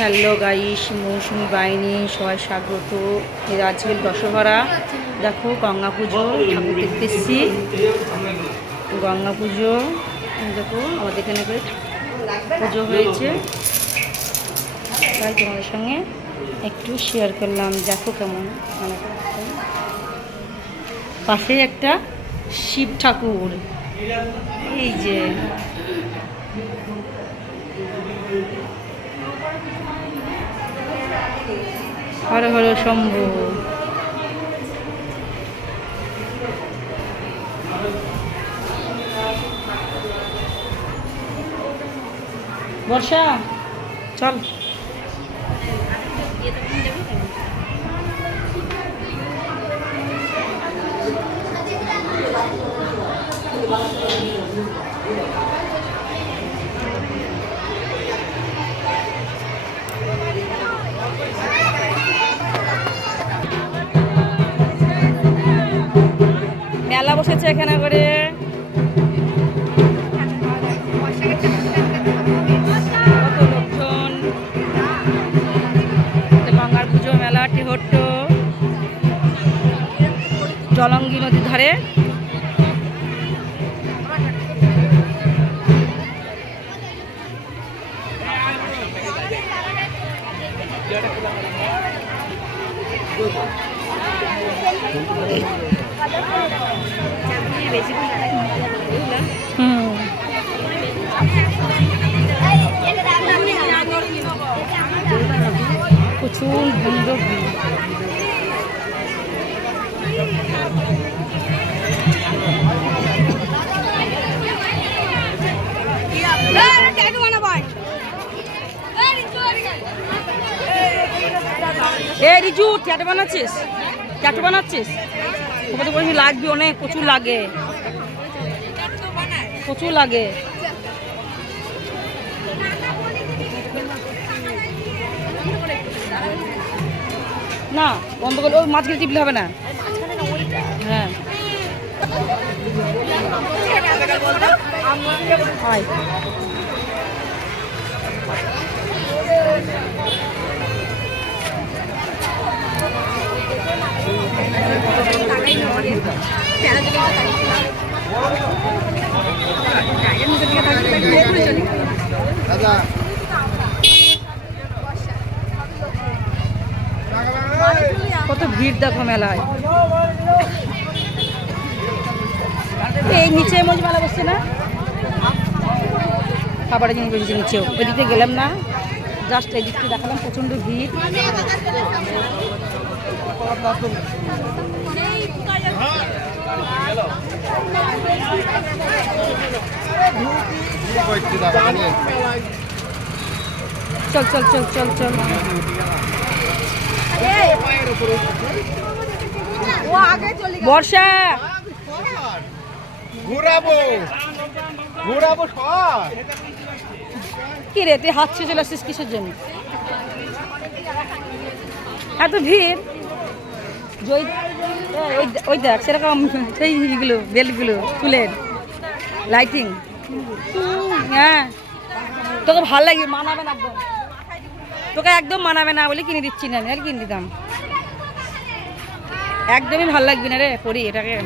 Hello guys, মৌসুমি বাইনি সবাই স্বাগত। এর আজকের দশহরা। দেখো গঙ্গা পুজো ঠাকুর দেখতে এসেছি। গঙ্গা পুজো দেখো আমাদের এখানে করে পুজো হয়েছে, তাই তোমাদের সঙ্গে একটু শেয়ার করলাম। দেখো কেমন মানে পাশে একটা শিব ঠাকুর, এই যে হর হর শম্ভু। বর্ষা চল। মেলা বসেছে এখানে করে। কত লোকজন, গঙ্গার পুজো মেলা টিহট্ট জলঙ্গি নদীর ধারে। প্রচুর বন্ধ। এ রিজু ট্যাটু বানাচ্ছিস? ট্যাটু বানাচ্ছিস? ওকে তো বলছি লাগবে অনেক, প্রচুর লাগে, প্রচুর লাগে। না বন্ধ করলে ওই মাছগুলো টিপলে হবে না। হ্যাঁ কত ভিড় দেখো মেলায়। এই নিচে মজ মেলা বসছে না, খাবারের জিনিস বসেছে নিচেও। ওই দিকে গেলাম না, জাস্ট এই দিকটা দেখালাম। প্রচণ্ড ভিড়। চল চল চল চল চল। বর্ষা কি রে, তুই হাত ছুঁয়ে চলে আসছিস কিসের জন্য? এত ভিড়। ওই দেখ সেরকম সেই ইগুলো বেলগুলো ফুলের লাইটিং। হ্যাঁ তোকে ভালো লাগবে, মানাবে না একদম, তোকে একদম মানাবে না বলে কিনে দিচ্ছি না, আমি আর কিনে দিতাম। একদমই ভালো লাগবে না রে পরি এটাকে।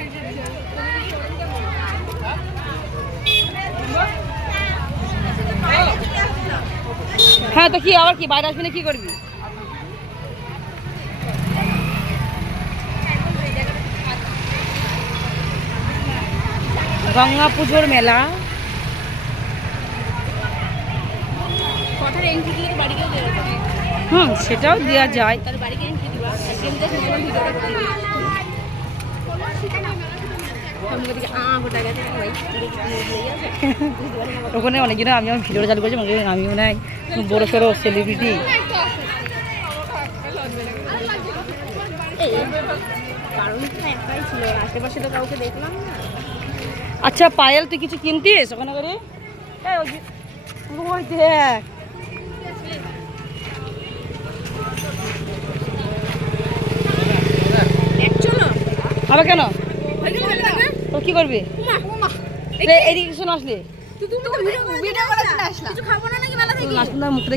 হ্যাঁ তো কি আবার কি বাইরে আসবি না, কি করবি? গঙ্গা পুজোর মেলা। সেটাও দেওয়া যায়। ওখানে অনেকজন আমি ভিডিও চালু করছি, আমিও নাই বড় সড়ো সেলিব্রিটি। আচ্ছা পায়েল, তুই কিছু কিনতিস ওখানে করে? দেখ হবে কেন, তো কি করবি? এদিকে আসলে